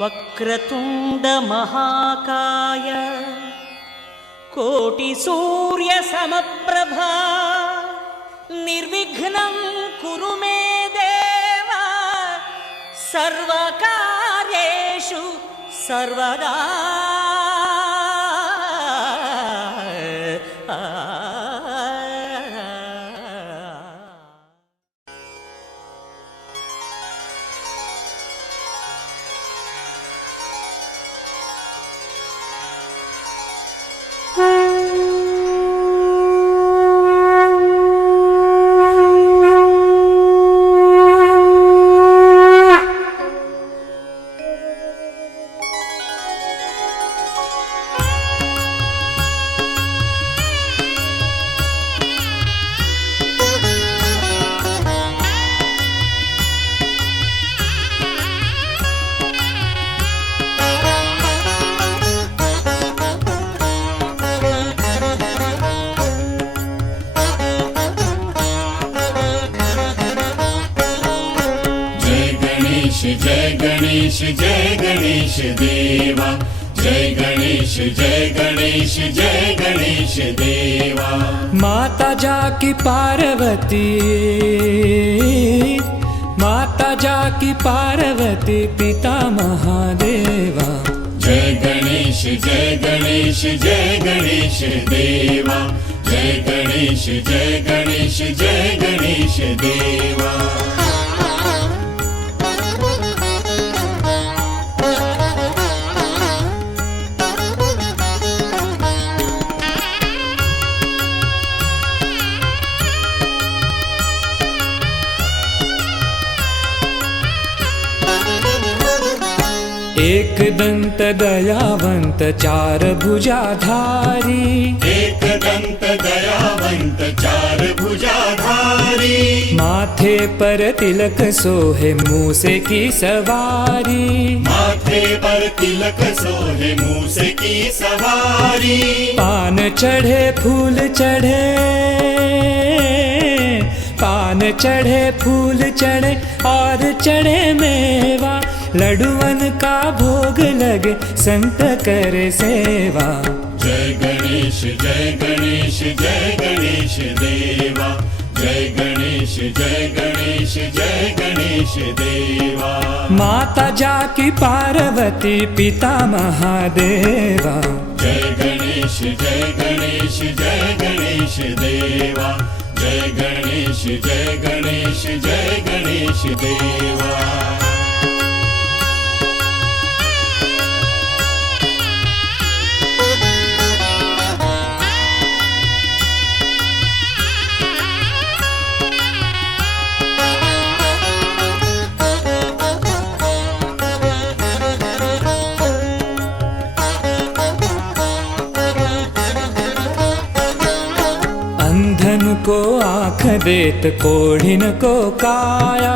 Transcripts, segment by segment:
వక్రతుండ మహాకాయ కోటి సూర్య సమప్రభా నిర్విఘ్నం కురు మే దేవ సర్వకార్యేషు సర్వదా. जय गणेश देवा, जय गणेश जय गणेश देवा. माता जाकी पार्वती, माता जाकी पार्वती पिता महादेवा. जय गणेश जय गणेश देवा, जय गणेश जय गणेश देवा. एक दंत दयावंत चार भुजाधारी, एक दंत दयावंत चार भुजाधारी. माथे पर तिलक सोहे मूसे की सवारी, माथे पर तिलक सोहे मूसे की सवारी. पान चढ़े फूल चढ़े, पान चढ़े फूल चढ़े और चढ़े मेवा. लडुवन का भोग लगे संत करे सेवा. जय गणेश देवा, जय गणेश देवा. माता जाकी पार्वती पिता महादेवा. जय गणेश देवा, जय गणेश देवा. अंधन को आँख देत कोढ़िन को काया,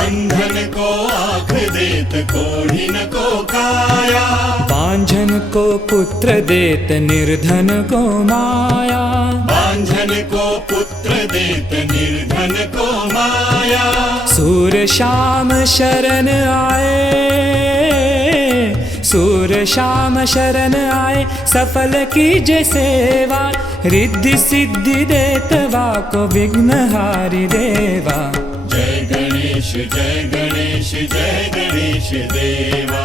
अंधन को आँख देत कोढ़िन को काया. बांझन को पुत्र देत निर्धन को माया, बांझन को पुत्र देत निर्धन को माया. सूर श्याम शरण आए, सूर श्याम शरण आए सफल कीजे सेवा. रिद्धि सिद्धि देतवा को विघ्नहारी देवा. जय गणेश देवा, जय गणेश देवा.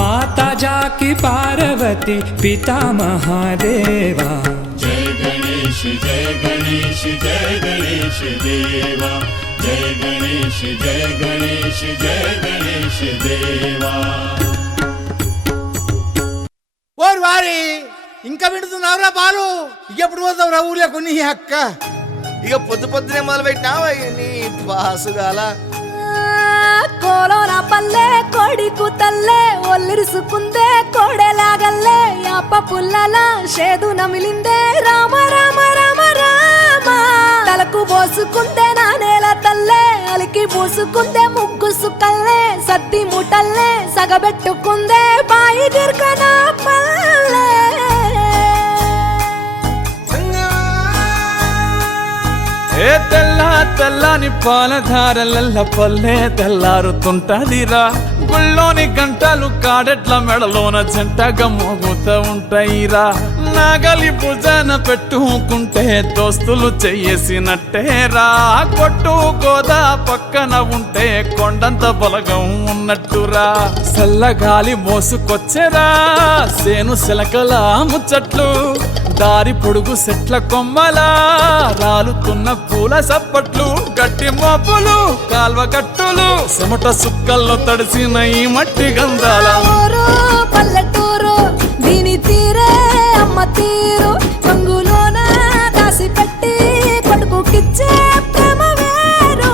माता जाकी पार्वती पिता महादेवा. जय गणेश देवा, जय गणेश देवा. ఓర్ వారి ఇంకా వింటున్నావురా బాలు? ఎప్పుడు పోతావురా ఊళ్ళో కొన్ని అక్క? ఇక పొద్దు పొద్దునే మొదలు పెట్టినావా నీ బాసుగాల? కోలోన పల్లె కొడికు తల్లే ఒల్లిరుసుకుందే కోడెలాగల్లే యాప పుల్లల షేదు నమిలిందే రామ రామ రామ రామ. తలకు పోసుకుందే నానేల తల్లే అలికి పూసుకుందే ముగ్గు సుక్కల్లే సత్తి ముటల్లే సగబెట్టుకుందే బాయి దిర్కన పల్లె. ఏ తెల్ల తెల్లని పాలధారలల్ల పల్లె తెల్లారుతుంటదిరా గుళ్ళోని గంటలు కాడెట్ల మెడలోన జంటగా మోగుతూ ఉంటాయిరా నాగలి భుజాన పెట్టుకుంటే దోస్తులు చెయ్యేసినట్టేరా కొట్టు గోదా పక్కన ఉంటే కొండంత బలగం ఉన్నట్టురా చల్లగాలి మోసుకొచ్చెరా సేను శిలకల ముచ్చట్లు దారి పొడుగు సెట్ల కొమ్మలా రాలుతున్న పూల సప్పట్లు గట్టి మోపులు కాల్వ గట్టులు చెమట సుక్కల్లో తడిసిన ఈ మట్టి గంధాల ఊరు పల్లెటూరు దీని తీరే అమ్మ తీరు కంగులోన దాసి పెట్టి కొడుకుకిచ్చే ప్రేమ వేరు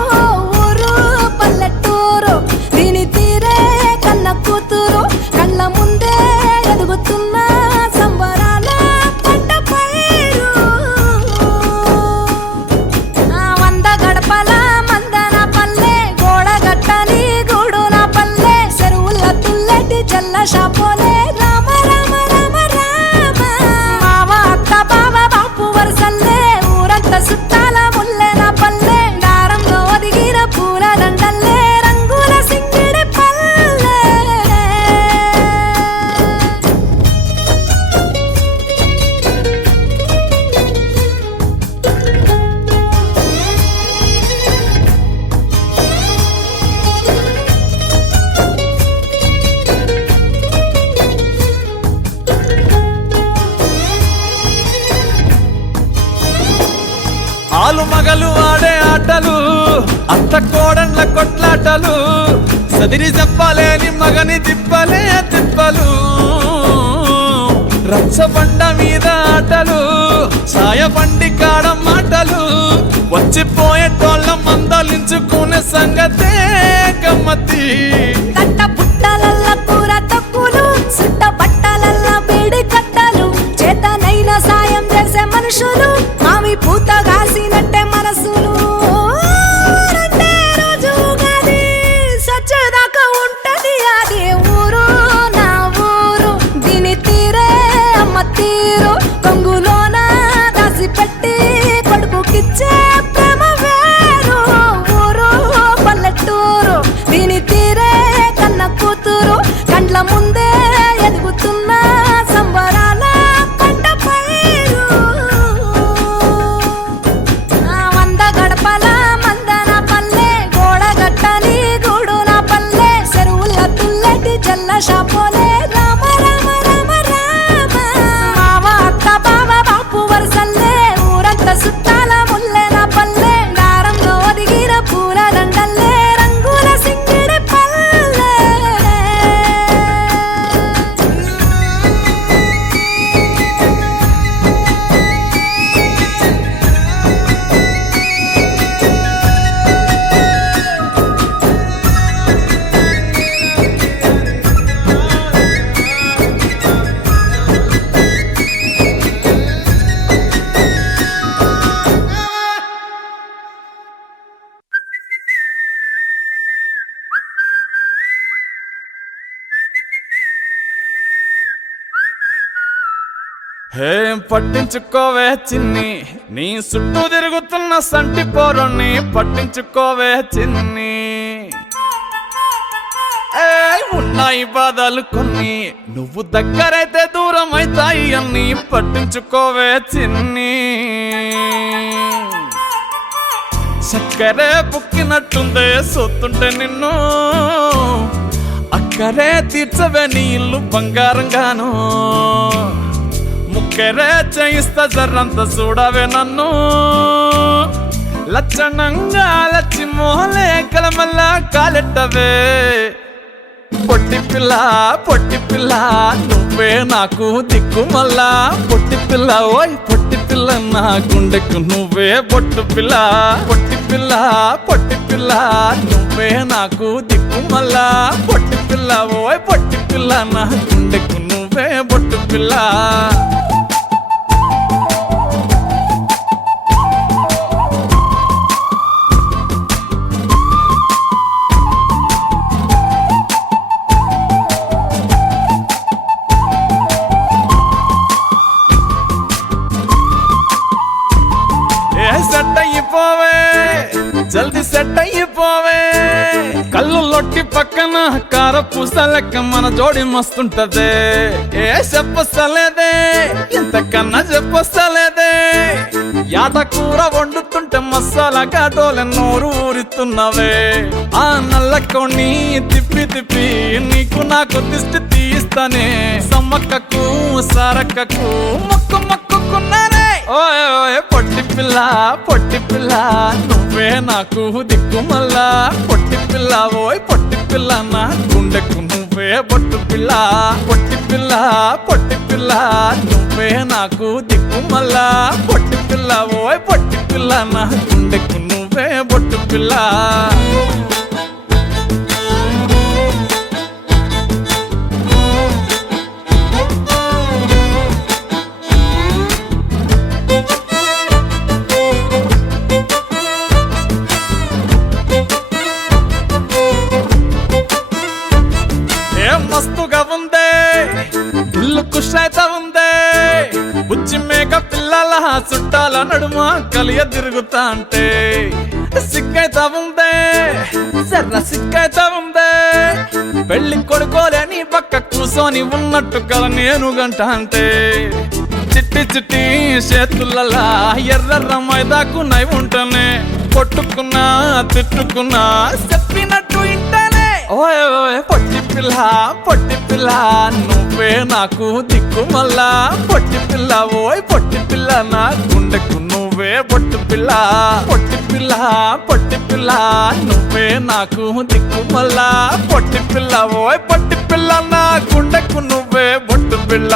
ఊరు పల్లెటూరు దీని తీరే కన్న కూతురు కళ్ళ ముందే ఎదుగుతున్న సంబరాల పంట పైరు వంద గడపల మందన పల్లె గోడ గట్టని గూడున పల్లె చెరువుల తుల్లటి జల్ల షాపోలే రామ రామ రామ రామ మావ అత్త బావ బాపు వరసల్లే ఊరంత సుట్టాల ముల్లెన పల్లె దారంలో ఒదిగిన పూల దండల్లే రంగుల సింగిడి పల్లె ఆలు మగలు ఆడే ఆటలు అత్త కోడన్ల కొట్లాటలు సదిరి చెప్పలేని మగని తిప్పలే తిప్పలు రచ్చబండ మీద ఆటలు ఛాయబండి కాడ మాటలు వచ్చిపోయేటోళ్ళ మందలించుకునే సంగతే గమ్మతి తట్ట పుట్టలల్ల కూర తక్కులు సుట్ట బట్టలల్ల బేడి కట్టలు చేతనైన సాయం చేసే మనుషులు మావి పూత కాసినట్టే మనసులు రెండే రోజు గది సచ్చేదాకా ఉంటది అది ఊరు నా ఊరు దీని తీరే అమ్మ తీరు కొంగులోన దాసి పెట్టి కొడుకుకిచ్చే ప్రేమ వేరు ఊరు పల్లెటూరు దీని తీరే కన్న కూతురు కండ్ల ముందే ఎదుగుతున్న సంబరాల పంట పైరు వంద గడపల మందన పల్లె గోడ గట్టని గూడున పల్లె చెరువుల తుల్లటి జల్ల షాపోలే రామ రామ రామ రామ మావ అత్త బావ బాపు వరసల్లే ఊరంత సుట్టాల ముల్లెన పల్లె దారంలో ఒదిగిన పూల దండల్లే రంగుల సింగిడి పల్లె ఏం పట్టించుకోవే చిన్ని నీ చుట్టూ తిరుగుతున్న సంటి పోరుణ్ణి పట్టించుకోవే చిన్ని ఉన్నాయి బాధలు కొన్ని నువ్వు దగ్గరైతే దూరం అవుతాయి అన్ని పట్టించుకోవే చిన్ని చక్కరే పుక్కినట్టుందే సొత్తుంటే నిన్ను అక్కరే తీర్చవే నీ ఇల్లు బంగారంగాను ముక్కరే చేయిస్తా జర్రంత చూడవే నన్ను లచ్చణంగా లచ్చి మోహలే కలమల్లా కాలెట్టవే పొట్టి పిల్ల నువ్వే నాకు దిక్కు మళ్ళా పొట్టి పిల్ల ఓయ్ పొట్టి పిల్ల నా గుండెకు నువ్వే పొట్టు పిల్ల పొట్టి పిల్ల నువ్వే నాకు దిక్కు మళ్ళా పొట్టి పిల్ల ఓయ్ పొట్టి పిల్ల నా గుండెకు నువ్వే పొట్టు పిల్ల సెట్ అయిపోవే పక్కన కార పూసలెక్క మన జోడి మస్తుంటదే. ఏ చెప్పలేదే ఇంతకన్నా చెప్పలేదే. యాట కూర వండుతుంటే మసాలా కాటోలే నోరు ఊరిస్తున్నవే. ఆ నల్ల కొన్ని తిప్పి తిప్పి నీకు నాకు దిష్టి తీయిస్తానే. సమ్మక్కకు సారక్కకు మొక్కు మొక్కుకున్నానే. ఓయ్ ఓయ్ పొట్టి పిల్ల పొట్టి పిల్ల నువ్వే నాకు దిక్కు మల్లా. పొట్టి పిల్ల ఓయ్ పొట్టి పిల్ల నా గుండెకు నువ్వే బొట్టు పిల్ల. పొట్టి పిల్ల పొట్టి పిల్ల నువ్వే నాకు దిక్కు మల్లా. పొట్టి పిల్ల ఓయ్ పొట్టి పిల్ల నా గుండెకు నువ్వే బొట్టు పిల్ల. మస్తుగా ఉందే ఇల్లు కుషైతా ఉందే. బుచ్చి మేక పిల్లల చుట్టాల నడుమ కలియ తిరుగుతా అంటే సిగ్గైతా ఉందే. సర్ర సిగ్గైతా ఉందే. పెళ్లి కొడుకోలే నీ పక్క కూసోని ఉన్నట్టు కల నేను గంట అంటే. చిట్టి చిట్టి చేతులలా ఎర్ర మైదాకు నై ఉంటనే. కొట్టుకున్నా తిట్టుకున్నా చెప్పినట్టు ఇంటనే. ఓయ్ ఓయ్ పొట్టి పిల్ల పొట్టి పిల్ల నువ్వే నాకు దిక్కు మల్లా. పొట్టి పిల్ల ఓయ్ పొట్టి పిల్ల నా గుండెకు నువ్వే బొట్టు పిల్ల. పొట్టి పిల్ల పొట్టి పిల్ల నువ్వే నాకు దిక్కు మల్లా. పొట్టి పిల్ల ఓయ్ పొట్టి పిల్ల నా గుండెకు నువ్వే బొట్టు పిల్ల.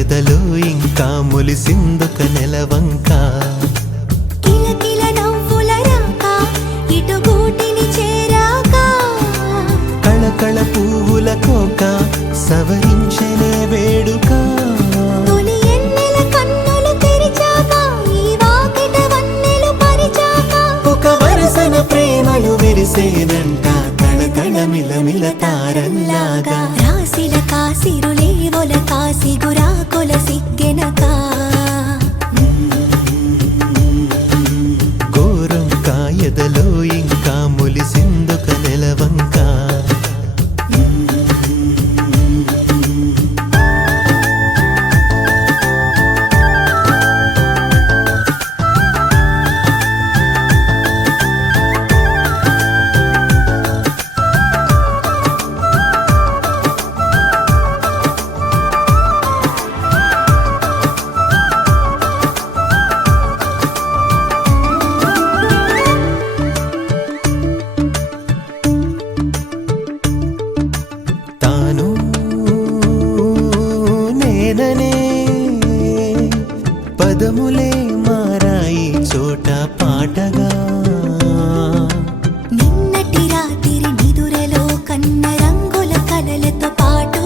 ఎదలో ఇంకా ములిసిందొక నెలవంక. కిలకిల నవ్వుల రాక ఇటు గూటిని చేరాక. కళకళ పువ్వుల కోక సవరించనే వేడుక. తొలి ఎన్నెల కన్నులు తెరిచాక ఈ వాకిట వన్నెలు పరిచాక. ఒక వరసన ప్రేమలు విరిసేనంట తళతళ మిలమిల తారల్లాగా. రాసిల కాసిరులే ఒల కాసి గురాకొల సిగ్గెనక. గోరంక ఎదలో ఇంకా ములిసిందొక నెలవంక. తాను నేననే పదములే మారాయి చోట పాటగా. నిన్నటి రాత్రి నిదురలో కన్న రంగుల కలలతో పాటు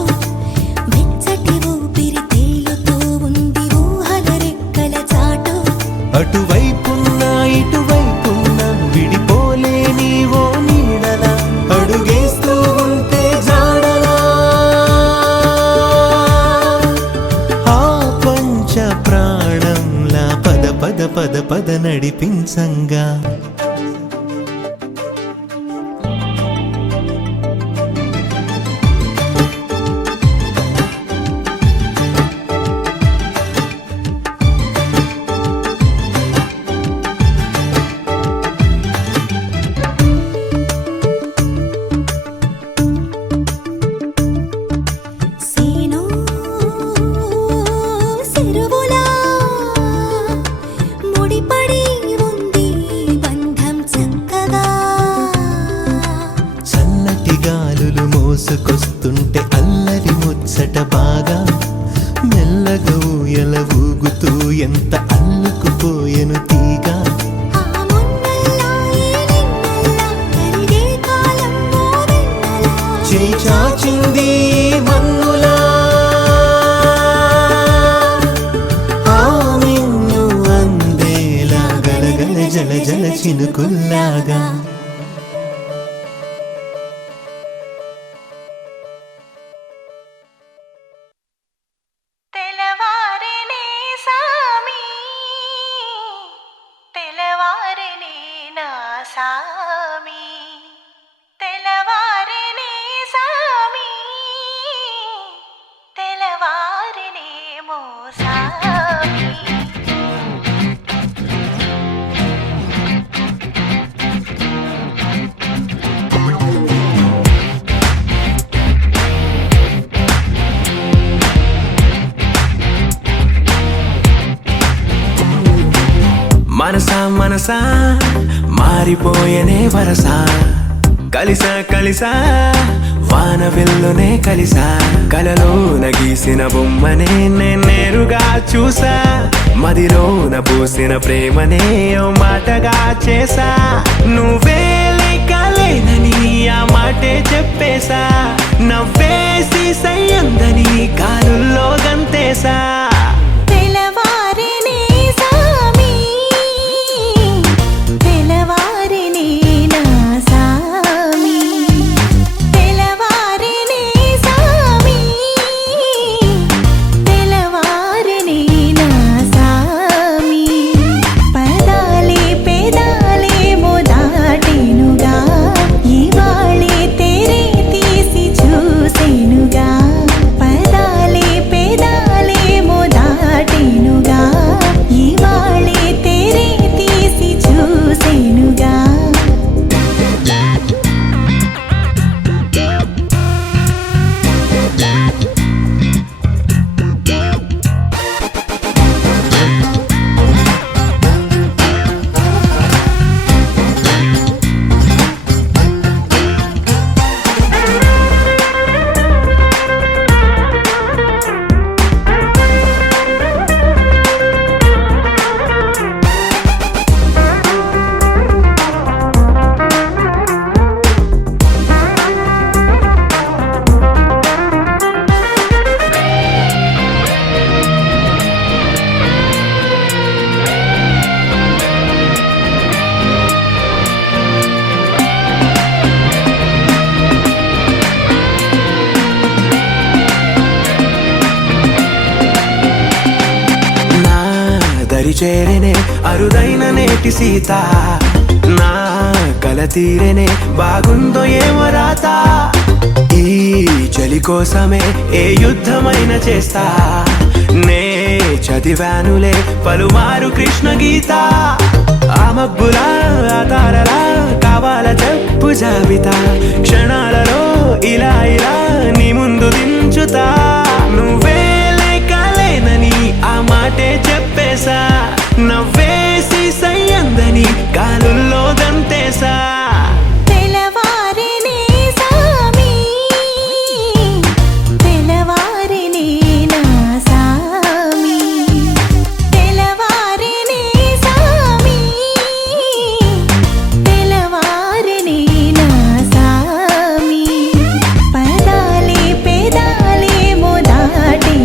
వెచ్చటి ఊపిరి తేలుతూ ఉంది ఊహల రెక్కల చాటు. అటువైపున్నా ఇటువైపున్నా విడిపోలే నీవో నీడలా. అడుగేస్తూ ఉంటే జాడలా ఆ పంచ ప్రాణంలా పద పద పద పద నడిపించంగా. ఊయల ఊగుతూ ఎంత అల్లుకుపోయెను తీగ ఆ మున్నల్లా ఈ నిన్నల్లా కరిగే కాలం ఓ వెన్నెలా చేయి చాచింది మన్నులా ఆ నిన్ను అందేలా గలగల జల జల చినుకుల్లాగా తెలవారినే సామి తెలవారినే నా సామి తెలవారినే సామి తెలవారినే మో సామి మనసా మనసా మారిపోయనే వరసా కలిసా కలిసా వాన వెల్లునే కలిసా కలలోన గీసిన బొమ్మనే నేరుగా చూసా మదిలోన పూసిన ప్రేమనే ఓ మాటగా చేసా నువ్వే లేకలేనని ఆ మాటే చెప్పేశా నవ్వేసి సయ్యందని కాలుల్లో గంతేసా తెలవారినే సామి తెలవారినే నా సామి తెలవారినే సామి తెలవారినే నా సామి పదాలే పెదాలే మోదాటెనుగా ఇవాళే తెరే తీసి చూసేనుగా పదాలే పెదాలే మోదాటెనుగా ఇవాళే తెరే తీసి చూసేనుగా నా దరి చేరనే అరుదైన నేటి సీత నా కల తీరనే బాగుందో ఏమో రాత ఈ చలి కోసమే ఏ యుద్ధమైన చేస్తా నే చదివానులే పలుమారు కృష్ణ గీత ఆ మబ్బులా ఆ తారలా కావాల చెప్పు జాబితా క్షణాలలో ఇలా ఇలా నీ ముందు దించుతా నువ్వే లేకలేనని ఆ మాటే చెప్పేశా నవ్వేసి సయ్యందని కాలుల్లో గంతేసా తెలవారినే సామి తెలవారినే నా సామి తెలవారినే సామి తెలవారినే నా సామి పదాలే పెదాలే మోదాటెనుగా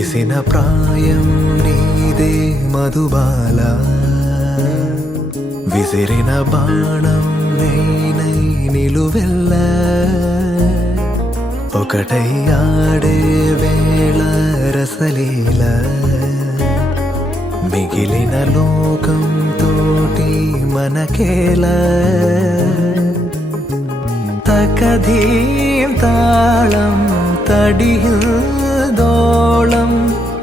విరిసిన ప్రాయం నీదే మధుబాల విసిరిన బాణం నేనై నిలువెల్ల ఒకటై ఆడే వేళ రసలీల మిగిలిన లోకం తోటి మనకేలా తకధీం తాళం తడిహిల్దోళం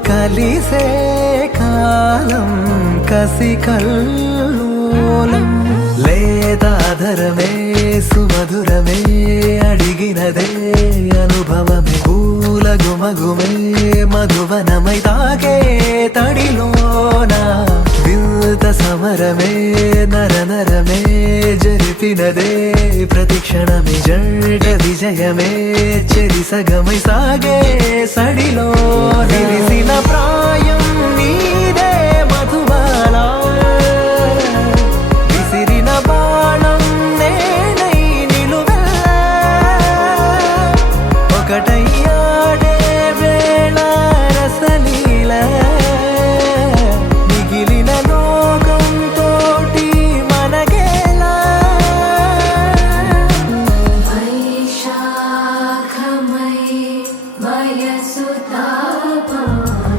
కలిసే కాలం కసికల్లోలం లేదాధరమే సుమధురమే అడిగినదే అనుభవమే పూల గుమగుమే మధువనమై తాకే తడిలోన వింత సమరమే నరనరమే జరిపినదే ప్రతిక్షణమే జంట విజయమే చెరి సగమై సాగే సడిలో విరిసిన ప్రాయం నీదే మధుబాల విసిరిన బాణం నేనై నిలువెల్ల ఒకటై ఆడే వేళ రసలీల మిగిలిన లోకం తోటి మనకేలా వైశాఖమై వయసు తాపం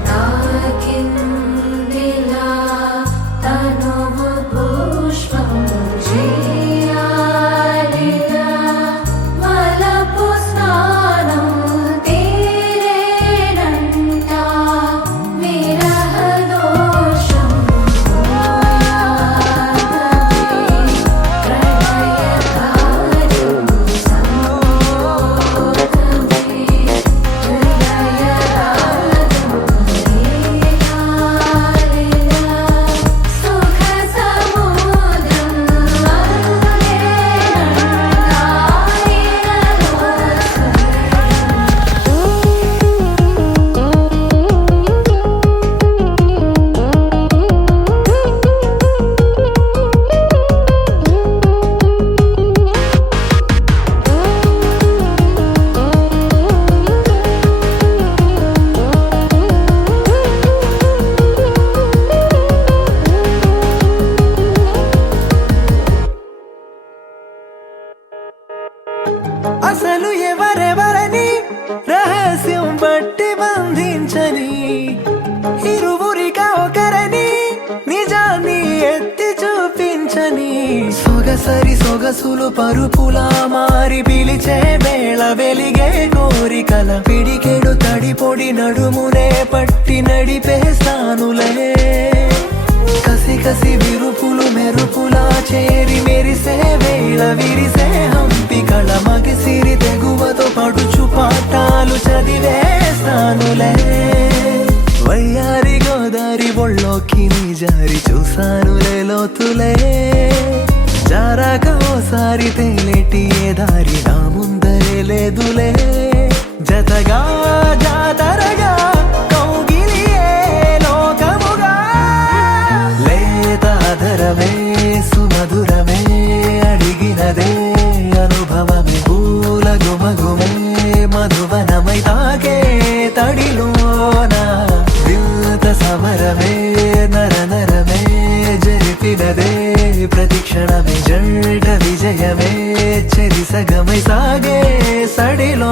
తాకిందిలా తనువు పుష్పం చేయాలిలా వలపు స్నానం తీరేనంట విరహ దోషం సుఖ సముద్రం అసలు ఎవరెవరని రహస్యం బట్టి బంధించని ఇరువురిగా ఒకరని నిజాన్ని ఎత్తి చూపించని సొగసరి సొగసులు పరుపులా మారి పిలిచే వేళ వెలిగే కోరికల పిడికెడు తడిపొడి నడుమునే పట్టి నడిపేస్తానులే కసి కసి విరుపులు మెరుపులా చేరి మెరిసే వేళ విరిసే హంపికళ మగిసిరి తెగువతో పడుచు పాఠాలు చదివేస్తానులే వయ్యారి గోదారి ఒళ్ళోకి నీ జారి చూసానులే లోతులే జారాక ఓసారి తేలేటి ఏ దారి నా ముందరే లేదులే జతగా జాతరగా కౌగిలియే లోకముగా లేతాధరమే సుమధురమే అడిగినదే అనుభవమే పూల గుమగుమే మధువనమై తాకే తడిలోన వింత సమరమే నరనరమే జరిపినదే ప్రతిక్షణమే జంట విజయమే చెరి సగమై సాగే సడిలో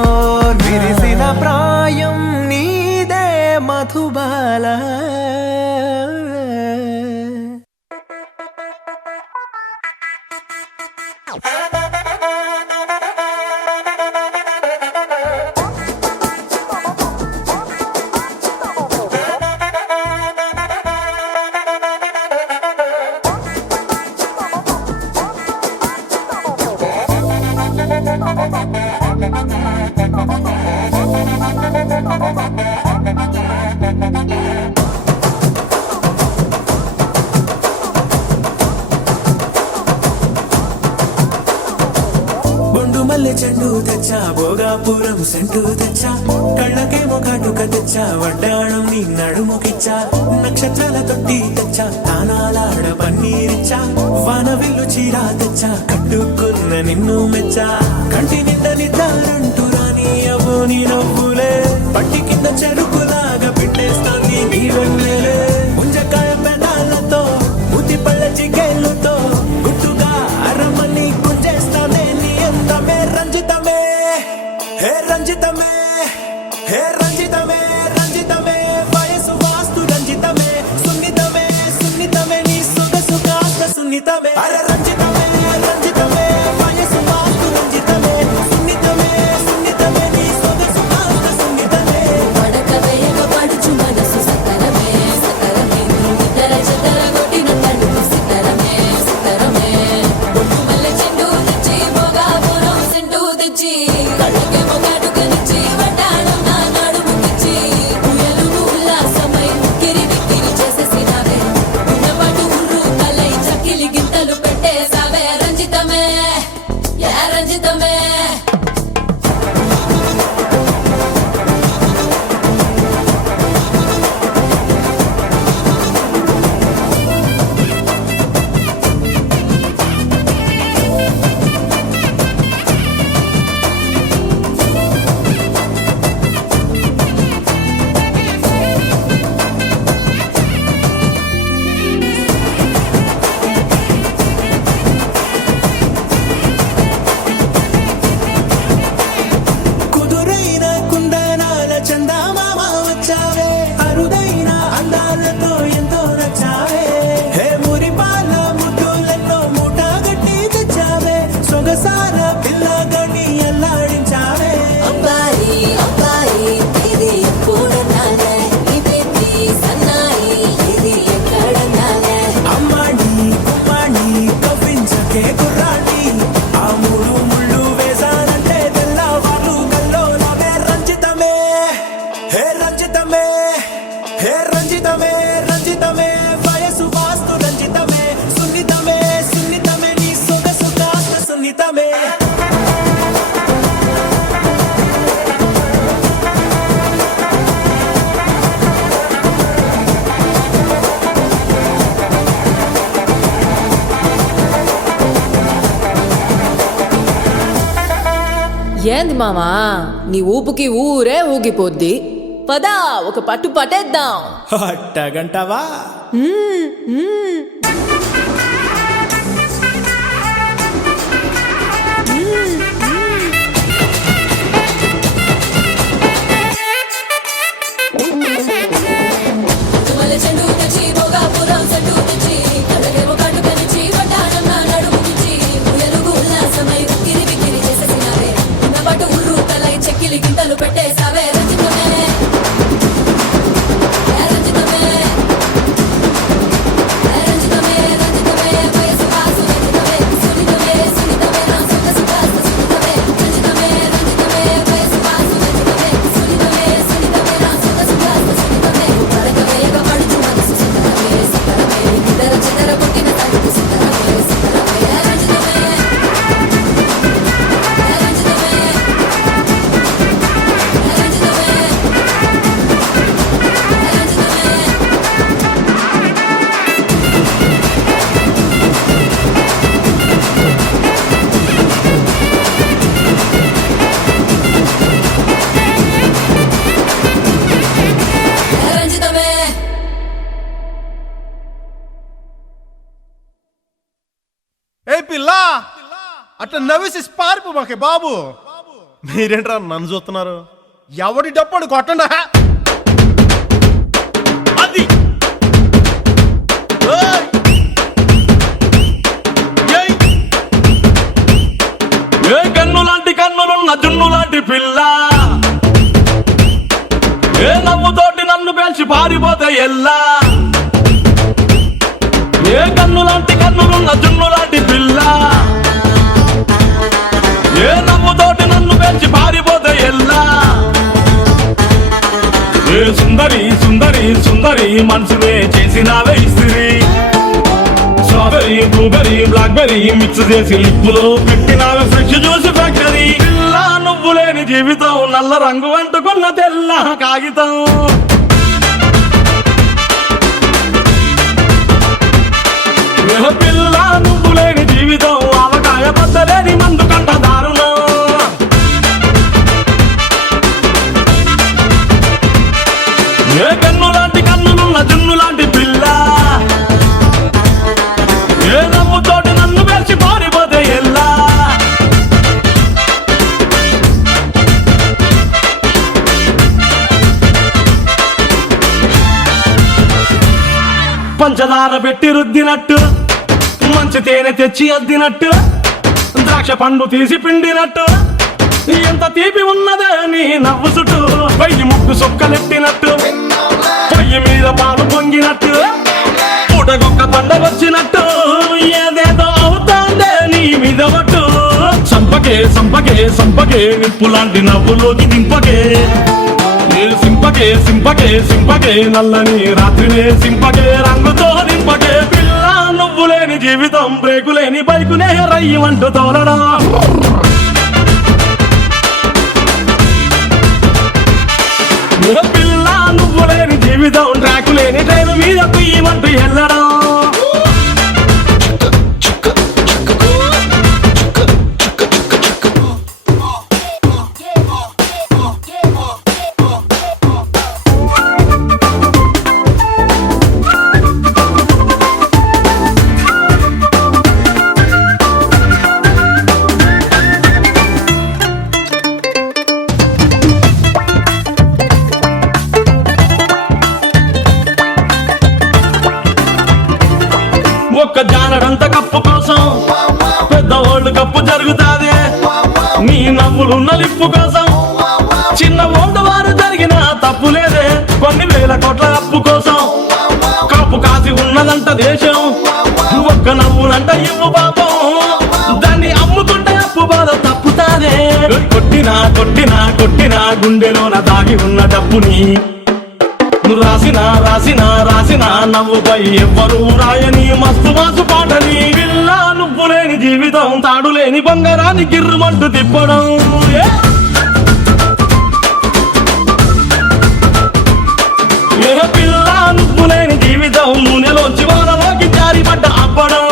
విరిసిన ప్రాయం నీదే మధుబాల బొండు మల్లె చెండు తెచ్చా భోగాపురం సెంటు తెచ్చా కళ్ళకేమో కాటుక తెచ్చా వడ్డాణం నీ నడుముకిచ్చా నక్షత్రాల తొట్టి తెచ్చా తానాలాడ పన్నీరిచ్చా వానవిల్లు చీరా తెచ్చా కట్టుకున్న నిన్ను మెచ్చా కంటి నిండా నిద్దారంటూ రాని అవ్వు నీ నవ్వులే పట్టి కింద చెరుకులాగా పిండే ఏంది మామా నీ ఊపుకి ఊరే ఊగిపోద్ది. పదా ఒక పట్టు పట్టేద్దాం. అట్టగంటావా? గింతలు పెట్టేసావే రంజితమే రంజితమే రంజితమే రంజితమే వయసు కాసు రంజితమే సునితమే సునితమే నా సుఖ సుఖాస్త సునితమే రంజితమే రంజితమే వయసు కాసు రంజితమే సునితమే సునితమే నా సుఖ సుఖాస్త సునితమే పడకవేగ పడుచు మనసు సుందరమే సుందరమే ఇద్దర చిదర పుట్టిన తల్లి సుందరమే సుందరమే రంజితమే ఏ పిల్ల అట్లా నవ్వేసి పారిపో మాకే బాబు. మీరేంట్రా నన్ను చూస్తున్నారు? ఎవడి డప్పుడు కొట్టండా అది. ఏయ్! ఏయ్! ఏ కన్ను లాంటి కన్నులున్న జున్ను లాంటి పిల్ల, ఏ నవ్వుతోటి నన్ను పేల్చి పారిపోతే ఎల్లా. ఏ కన్ను లాంటి కన్నులున్న జున్ను లాంటి పిల్ల, ఏ నవ్వుతోటి నన్ను పేల్చి పారిపోతే ఎల్లా. ఏ సుందరి సుందరి సుందరి మనసునే చేసినావే ఇస్త్రీ. స్ట్రాబెరీ బ్లూబెరీ బ్లాక్బెరీ మిక్స్ చేసి లిప్పులో పెట్టినావే ఫ్రెష్ జ్యూస్ ఫ్యాక్టరీ. పిల్ల నువ్వు లేని జీవితం నల్ల రంగు అంటుకున్న తెల్ల కాగితం. పిల్ల నువ్వు లేని జీవితం ఆవకాయ బద్దలేని మందు కంట దారుణం. ఏ కన్ను లాంటి కన్నులున్న జున్ను లాంటి పిల్ల, ఏ నవ్వుతోటి నన్ను వేసి పారిపోతే ఎల్లా. పంచదార పెట్టి రుద్దినట్టు, మంచి తేనె తెచ్చి అద్దినట్టు, ద్రాక్ష పండు తీసి పిండినట్టు, ఎంత తీపి ఉన్నదే నీ నవ్వు చుట్టూ. వెయ్యి ముక్కు సొక్కలెట్టినట్టు, పొయ్యి మీద పాలు పొంగినట్టు, పూటకొక్క పండగ వచ్చినట్టు, ఏదేదో అవుతాందే నీ మీద పట్టు. సంపకే సంపకే సంపకే నిప్పు లాంటి నవ్వులోకి దింపకే. సింపకే సింపకే సింపకే నల్లని రాత్రినే సింపకే రంగుతో నింపకే. పిల్ల నువ్వు లేని జీవితం బ్రేకు లేని బైకునే రయ్యమంటూ తోలడం. పిల్ల నువ్వు లేని జీవితం ట్రాకు లేని ట్రైన్ మీద కుయ్యమంటూ వెళ్ళడం. ఒక్క జానడంత కప్పు కోసం పెద్ద ఓల్డ్ కప్పు జరుగుతాది. నీ నవ్వులున్న లిప్పు కోసం చిన్న ఓల్డ్ వారు జరిగిన తప్పు లేదే. కొన్ని వేల కోట్ల అప్పు కోసం కప్పు కాసి ఉన్నదంట దేశం. ఒక్క నవ్వులంట ఇవ్వు పాపం, దాన్ని అమ్ముకుంటే అప్పు బాధ తప్పుతాదే. కొట్టినా కొట్టినా కొట్టినా గుండెలోన దాగి ఉన్న డబ్బుని రాసిన రాసిన రాసిన నవ్వుపై ఎవ్వరూ రాయని మస్తు మాసు పాటని. పిల్ల నువ్వు లేని జీవితం తాడు లేని బంగారాన్ని గిర్రుమంటూ తిప్పడం. పిల్ల నువ్వు లేని జీవితం నూనెలోంచి వానలోకి జారిపడ్డ అప్పడం.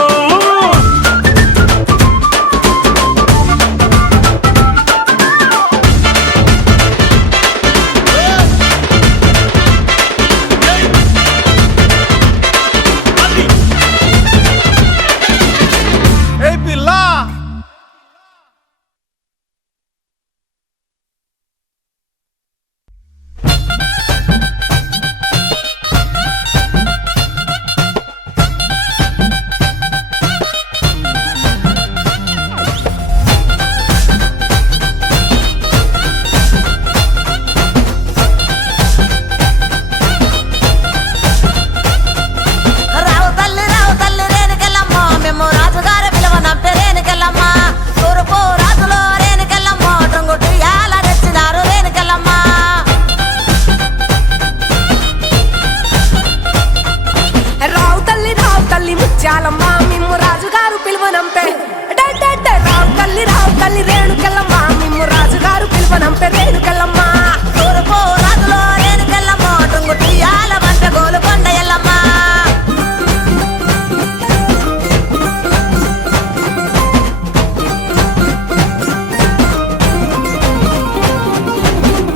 ముత్యాలమ్మ మిమ్ము రాజుగారు పిలువనంపే రావు తల్లి రేణుకెళ్ళమ్మ మిమ్ము రాజుగారు పిలువనంపే రేణుకెళ్ళమ్మ తూర్పు రాజులో రేణుకెళ్ళమ్మ టుంగుటియాల వంట గోలుకొండ ఎల్లమ్మ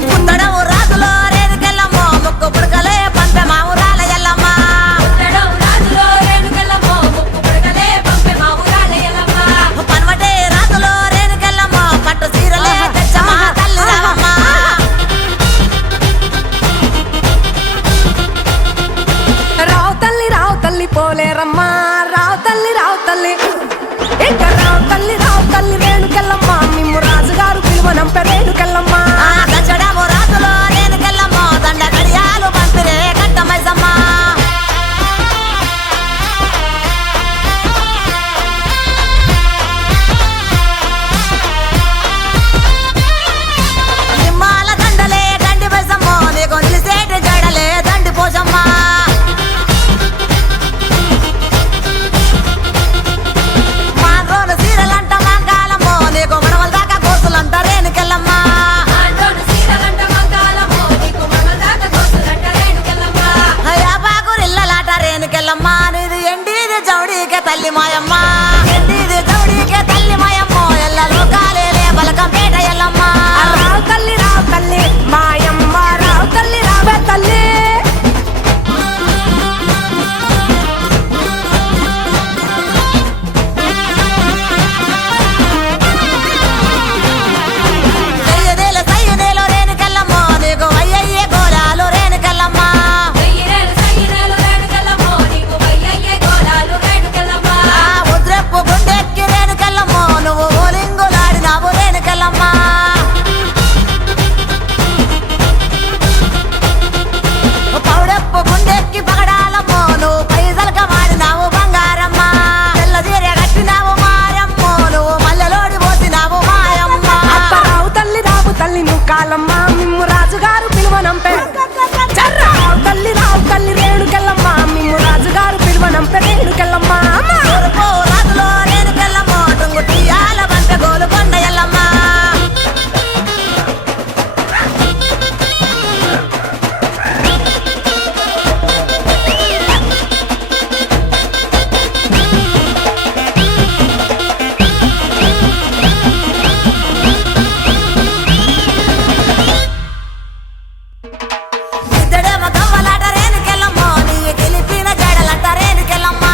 పుత్తడము రాజులో రేణుకెళ్ళమ్మ ముక్కు పుడకలే పంపె మా ఊరాల ఎల్లమ్మ పన్వటే రాజులో రేణుకెళ్ళమ్మ పట్టు చీరలే తెచ్చమ్మ తల్లి రావమ్మ రావు తల్లి పోలేరమ్మ రావు తల్లి ఇక రావు తల్లి రేణుకెళ్ళమ్మ మిమ్ము రాజుగారు పిలువనంపే రేణుకెళ్ళమ్మ గచ్చడము రాజులో రేణుకెళ్ళమ్మ దండ గడియాలు పంపిరే కట్టమైసమ్మ నిమ్మాల దండలే దండి మైసమ్మ నీకు నిలిసేటి జడలే దండి పోసమ్మ మాండ్రోలు సీరలంట మంగాలమ్మో నీకు మడవల దాకా కోసులంట రేణుకెళ్ళమ్మ యాపాకురిల్లలాట రేణుకెళ్ళమ్మ నీది ఎండిది జౌడికే తల్లి మాయమ్మ ఎండిది జౌడికే తల్లి మాయమ్మ ఎల్ల లోకాలేలే బలకంపేట ఎల్లమ్మ రావు తల్లి మాయమ్మ రావు తల్లి రావే తల్లి సయ్యదేలో రేణుకెళ్ళమ్మ నీకు అయ్యయ్యే గోలాలు రేణుకెళ్ళమ్మ ఉద్రెప్పు గుండెక్కి రేణుకెళ్ళమ్మ నువ్వు ఓలింగులాడినావు రేణుకెళ్ళమ్మ పౌడెప్పు గుండెక్కి పగడాలమ్మ నువ్వు పైసలుగా మాడినావు బంగారమ్మ తెల్ల చీర కట్టినావు మారమ్మ నువ్వు మల్లెలోడి పోసినావు మాయమ్మ రావు తల్లి ముక్కాలమ్మ మిమ్ము రాజుగారు పిలువనంపే రావు తల్లి రేణుకెళ్ళమ్మ మిమ్ము రాజుగారు పిలువనంపే రేణుకెళ్ళమ్మ తూర్పు రాజులో రేణుకెళ్ళమ్మ టుంగుటియాల వంట గోలుకొండ ఎల్లమ్మ ఇద్దడేమో గవ్వలాట రేణుకెళ్ళమ్మ నీ గెలిపిన జడలంట రేణుకెళ్ళమ్మ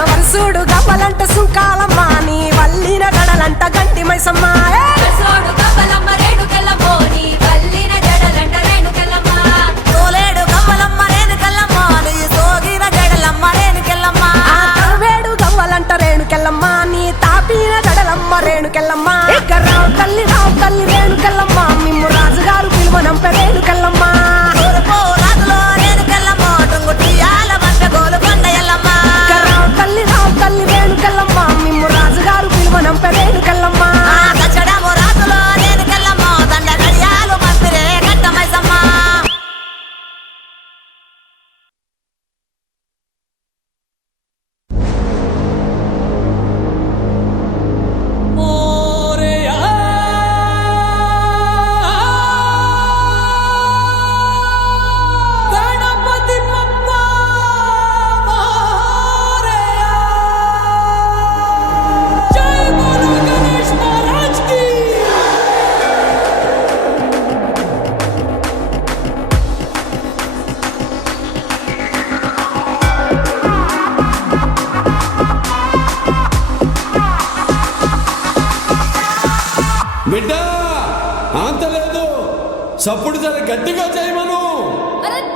వరుసుడు గవ్వలంట సుంకాలమ్మ నీ వల్లిన గడలంట గంటి మైసమ్మ తోలేడు గవ్వలమ్మ రేణుకెళ్ళమ్మ నీ సోగిన జడలమ్మ రేణుకెళ్ళమ్మ వేడు గవ్వలంట రేణుకెళ్ళమ్మ నీ తాపిన జడలమ్మ రేణుకెళ్ళమ్మ ఇక రావు తల్లి రేణుకెళ్ళమ్మ మిమ్ము రాజుగారు పిలువనంపే రేణుకెళ్ళమ్మ తూర్పు రాజులో రేణుకెళ్ళమ్మ టుంగుటియాల వంట గోలుకొండ ఎల్లమ్మ రావు తల్లి రేణుకెళ్ళమ్మ మిమ్ము రాజుగారు పిలువనంపే రేణుకెళ్ళమ్మ గచ్చడము రాజులో రేణుకెళ్ళమ్మ దండ గడియాలు పంపిరే కట్టమైసమ్మ బిడ్డ అంతలేదు సప్పుడు జర గట్టిగా చేయమను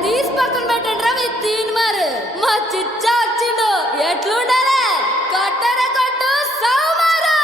తీసి పక్కన పెట్టండి మీ తీన్ మరి మా చిచ్చా వచ్చిండు ఎట్లుండాలి కొట్టర కొట్టు సౌమారు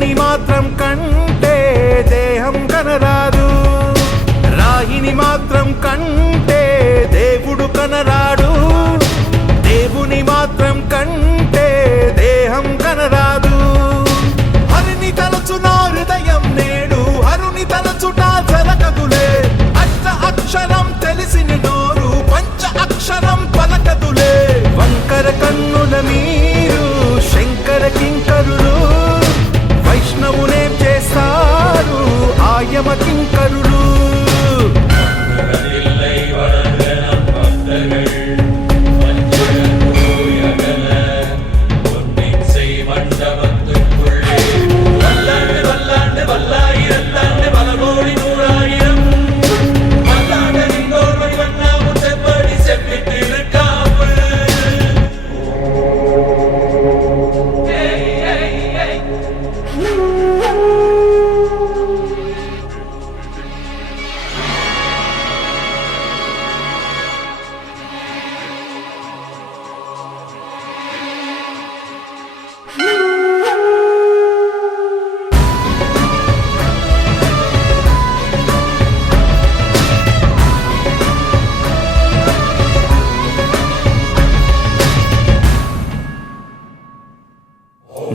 దేవుని మాత్రం కంటే దేహం కనరాదు, రాయిని మాత్రం కంటే దేవుడు కనరాడు, దేవుని మాత్రం కంటే దేహం కనరాదు. హరిని తలచున హృదయం నేడు హరుని తలచుట జరగదులే, అష్ట అక్షరం తెలిసిన నోరు పంచ అక్షరం పలకదులే. వంకర కన్నుల మీరు శంకర కింకరులు, వైష్ణవునేం చేస్తారు ఆయమ కింకరులు.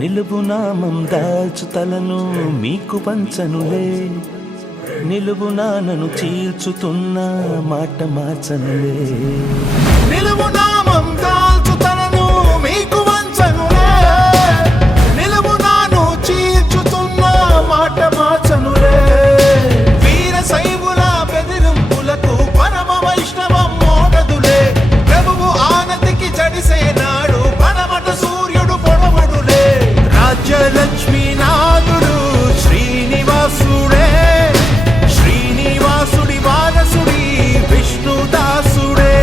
నిలువు నామం దాల్చు తలను మీకు పంచనులే, నిలువు నానను చీల్చుతున్న మాట మార్చనులే. నిలువు నామం దాల్చు తలను మీకు వంచనులే, నిలువు నాను చీల్చుతున్న మాట మార్చనులే. వీర శైవుల బెదిరింపులకు పరమ వైష్ణవం మోగదులే, ప్రభువు ఆనతికి జడిసే నాడు పరమట సూర్యుడు పొడవడులే. రాజ్యలక్ష్మీనాథుడు శ్రీనివాసుడే, శ్రీనివాసుడి వారసుడి విష్ణుదాసుడే.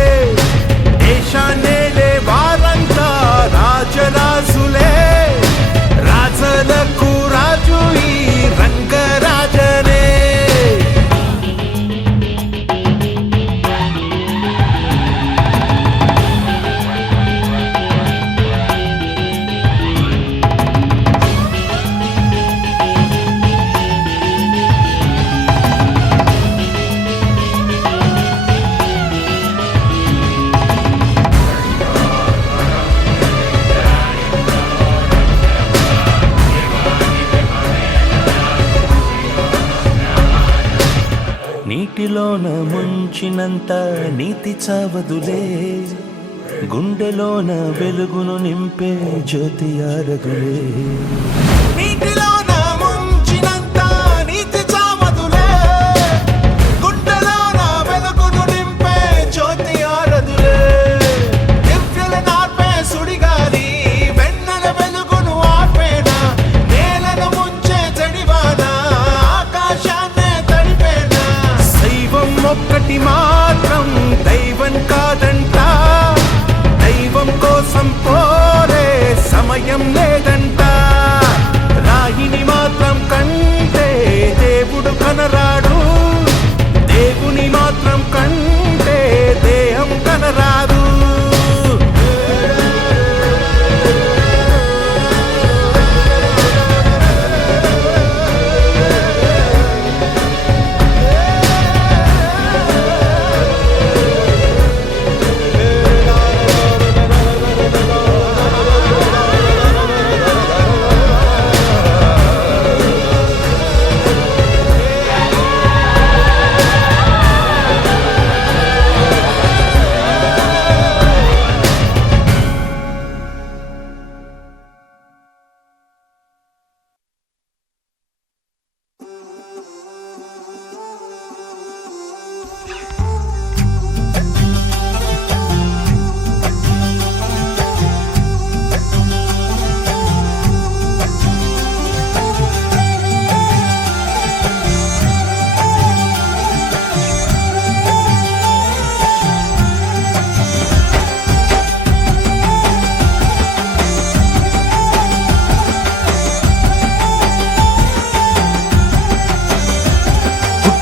దేశాన్నేలే వారంతా రాజరాజులే, రాజలకు రాజు ఈ రంగరాజనే. నీటిలోన ముంచినంత నీతి చావదులే, గుండెలోన వెలుగును నింపే జ్యోతి ఆరదులే. నీటిలోన ముంచినంత నీతి చావదులే, గుండెలోన వెలుగును నింపే జ్యోతి ఆరదులే. దివ్యుల నార్పే సుడిగాలి వెన్నెల వెలుగును ఆపేనా, నేలను ముంచే చెడివానా ఆకాశాన్నే తడిపేనా. శైవం ఒక్కటి మాత్రం దైవం కాదంట, దైవం కోసం పోరే సమయం లేదంట. రాయిని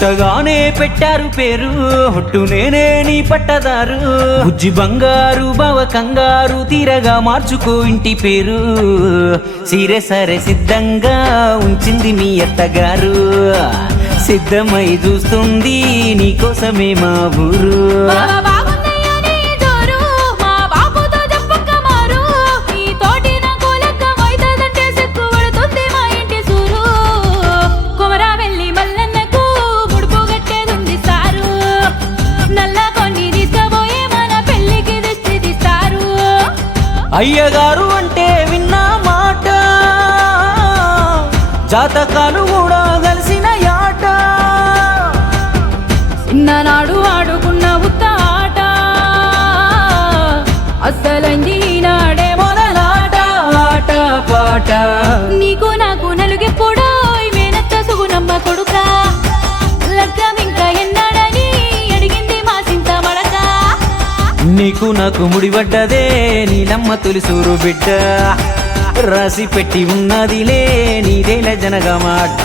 పుట్టగానే పెట్టారు పేరు హొట్టు నేనే నీ పట్టదారు బుజ్జి బంగారు బావ కంగారు తీరగా మార్చుకో ఇంటి పేరు సీరే సరే సిద్ధంగా ఉంచింది మీ అత్తగారు సిద్ధమై చూస్తుంది నీకోసమే మా ఊరు బాబా బాగుందయ్యా నీ జోరు, మా బాబుతో చెప్పక్క మారు. ఈ తోటి నాకు లెక్క మొయ్యదంటే సిగ్గు పడుతుంది మా ఇంటి సూరు. కొమరా వెళ్ళి మల్లన్నకు ముడుపు కట్టేదుంది సారు. నల్ల కొన్ని తీసుకుపోయి మన పెళ్లికి దిష్టి తీస్తారు. అయ్యగారు అంటే విన్న మాట జాతకాలు కూడా కలిసిన యాట చిన్ననాడు ఆడుకున్న ఉత్త ఆట అస్సలైంది ఈనాడే మొదలాట ఆట పాట నీకు నాకు నలుగెప్పుడో మేనత్త సుగునమ్మ కొడుక లగ్గం ఇంకా ఎన్నాడని అడిగింది మా సింత మడక. నీకు నాకు ముడిపడ్డదే నీలమ్మ తొలిసూరు బిడ్డ రాసి పెట్టి ఉన్నదిలే నీదేల జనగా మాట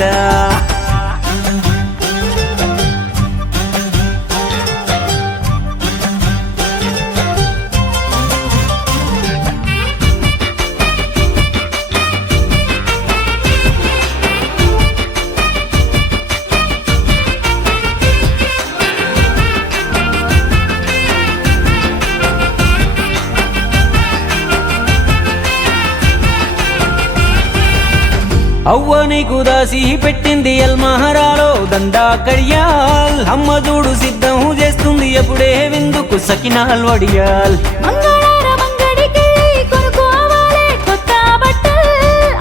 అవ్వ నీకు దాసి పెట్టింది ఎల్మహరాలో దండా కడియాల్ అమ్మ దూడు సిద్ధం చేస్తుంది ఎప్పుడే విందుకు సకినాల్ వడియాల్. మంగళారం అంగడికి కొనుక్కోవాలే కొత్త బట్టలు,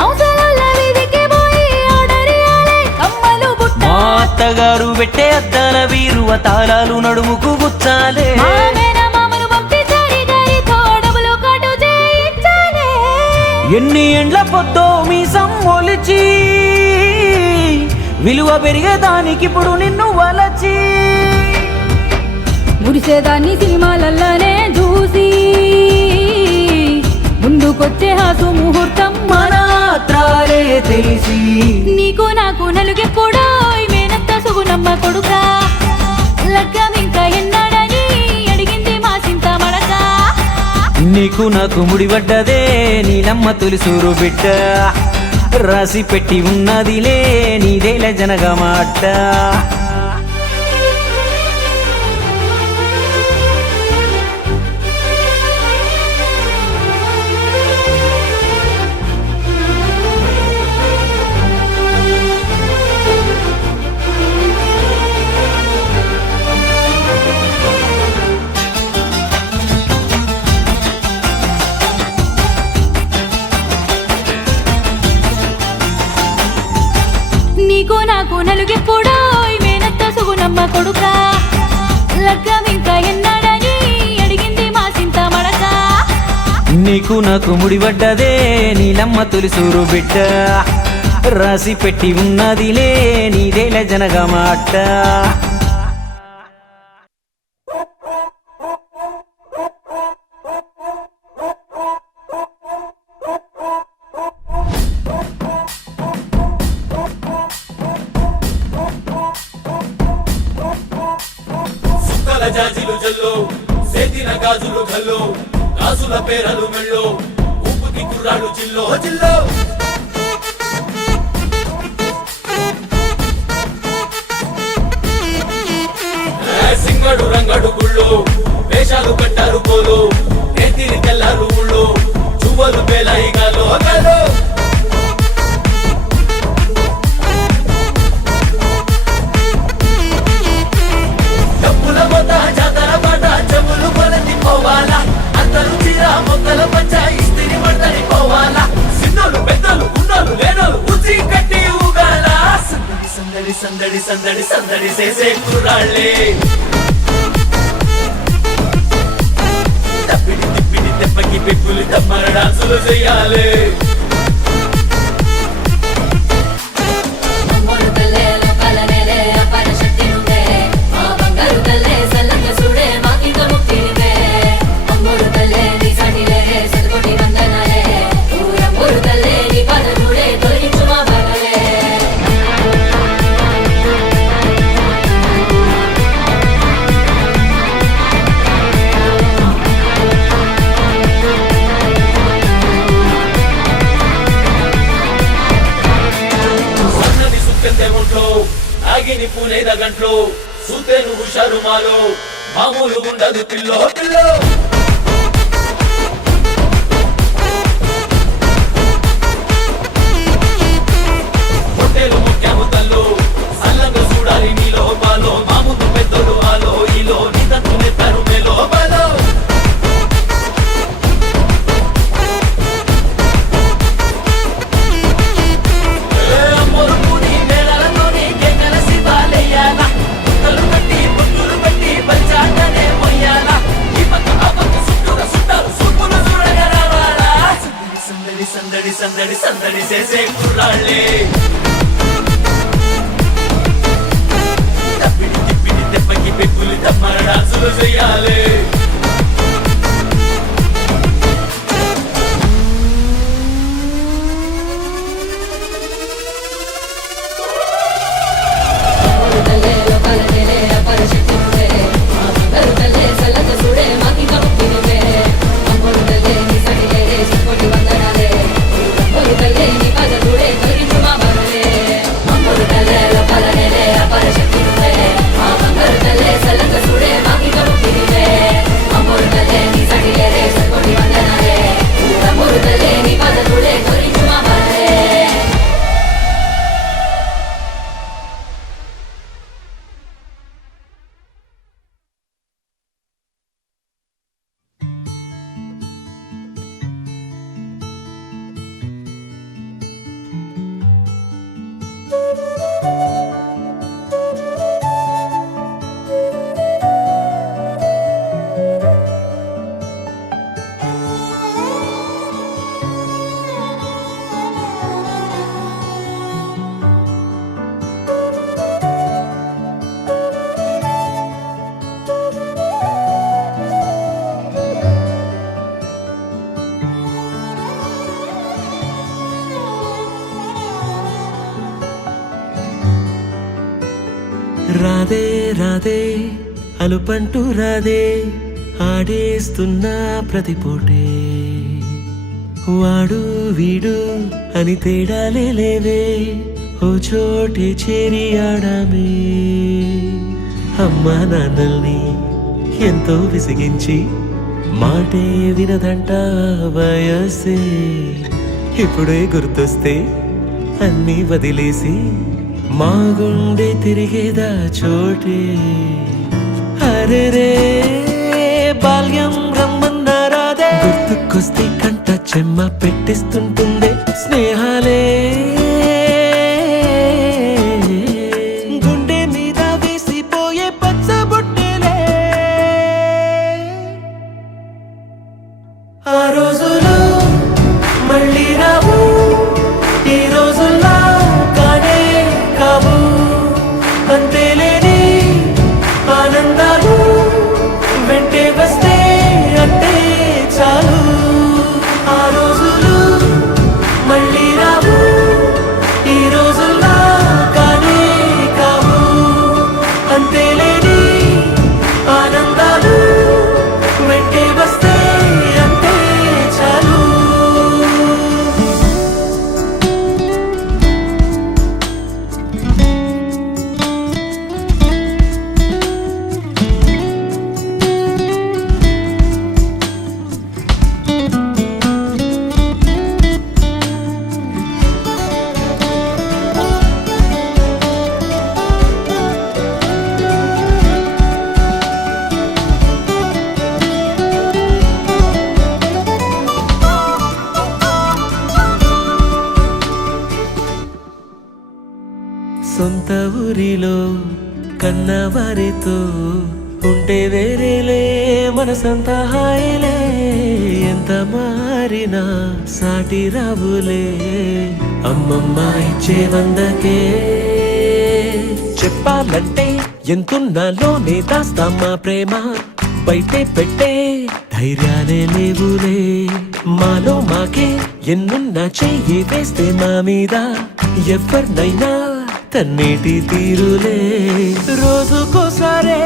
అవసరాల వీధికి పోయి ఆర్డర్ ఇయ్యాలే కమ్మలు బుట్టలు. మా అత్తగారు పెట్టే అద్దాల వీరు తాళాలు నడుముకు గుచ్చాలే. మా మేనమామను పంపి సరి గారితో డబ్బులు కట్టు చేయించాలే. ఎన్ని ఎండ్ల పొద్దో మీ సమ్మొలిచి విలువ పెరిగేదానికిప్పుడు నిన్ను వలచి మురిసేదాన్ని సినిమాలల్లోనే చూసి ముందుకొచ్చే హాసు ముహూర్తం మన మాత్రాలే తెలిసి నీకు నాకు నలుగెప్పుడో మేనత్త సుగునమ్మ కొడుక లగ్గం ఇంకా ఎన్నాడని అడిగింది మా సింత మడక. నీకు నాకు ముడిపడ్డదే నీలమ్మ తొలిసూరు బిడ్డ రాసి పెట్టి ఉన్నదిలే నీదేల జనగా మాట నీకు నాకు నలుగెప్పుడో మేనత్త సుగునమ్మ కొడుక లగ్గం ఇంకా ఎన్నాడని అడిగింది మా సింత మడక. నీకు నాకు ముడిపడ్డదే నీలమ్మ తొలిసూరు బిడ్డ రాసి పెట్టి ఉన్నదిలే నీదేల జనగా మాట జాజిలు జల్లో సేతిన గాజులు గల్లో గాజుల పేరలు మెళ్ళో ఊపుకి కుర్రాడు జిల్లో జిల్లో సింగడు రంగడు గుళ్ళో వేషాలు కట్టారు పోలో నేతిని తెల్లారు ఊళ్ళో చువ్వలు పేలాయి గాలో గాలో సందడి సందడి సందడి చేసే కుర్రాళ్ళే తప్పిడి తిప్పిడి తెప్పకి పెక్కులు తమ్మర డాన్సులు చెయ్యాలి. పెద్ద ఒంట్లో ఆగిని పూనేద గంట్లో సూతే నువ్వు షరుమాలో మామూలు ఉండదు పిల్లో పిల్లో పొట్టేలు ముఖ్యము తల్లు సల్లంగా చూడాలి నీలో బాలో మా ముందు పెద్దలు ఆలో ఈలో నీ తంతునే తరుమేలో బాలో సందడి సందడి సందడి చేసే కుర్రాళ్ళే తప్పిడి తిప్పిడి తెప్పకి పెక్కులు తమ్మర డాన్సులు చెయ్యాలి రాధే రాధే అలుపంటూ రాధే ఆడేస్తున్నా ప్రతిపోటే వాడు వీడు అని తేడాలే లేవే ఓ చోటే చేరి ఆడామే అమ్మా నాన్నల్ని ఎంతో విసిగించి మాటే వినదంట వయసే ఇప్పుడే గుర్తొస్తే అన్నీ వదిలేసి మా గుండె తిరిగేదా చోటే అరే రే బాల్యం రమ్మన్నారాదే గుర్తుకొస్తే కంట చెమ్మ పెట్టిస్తుంటుందే స్నేహాలే గుండె మీద వేసిపోయే పచ్చబొట్టెలే ఆ రోజులు మళ్ళీ రావు ఈ రోజుల్లా కానే కావు అంతేలేని ఆనందాలు వెంటే వస్తే అంటే చాలు ఆ రోజులు మళ్ళీ రావు ఈ రోజుల్లా కానే కావు అంతేలేని ఆనందాలు వెంటే వస్తే అంటే చాలు సొంత ఊరిలో కన్నవారితో ఉంటే వేరేలే మనసంతా హాయిలే ఎంత మారినా సాటి రావులే అమ్మమ్మ ఇచ్చే వందకే చెప్పాలంటే ఎంతున్నాలోనే దాస్తామా ప్రేమ బయటే పెట్టే ధైర్యాలే లేవులే మాలో మాకే ఎన్నున్నా చెయ్యి వేస్తే మా మీద ఎవరినైనా తన్నేటి తీరులే రోజుకోసారే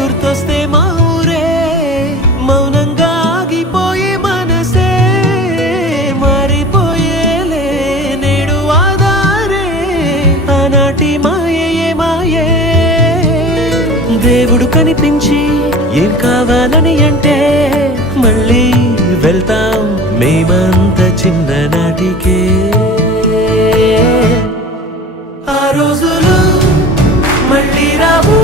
గుర్తొస్తే మా ఊరే మౌనంగా ఆగిపోయే మనసే మారిపోయేలే నేడు ఆధారే అనా చిన్ననాటి మాయే మాయే దేవుడు కనిపించి ఏం కావాలని అంటే మళ్ళీ వెళ్తాం మేమంత చిన్ననాటికే ఆ రోజులు మళ్ళీ రావు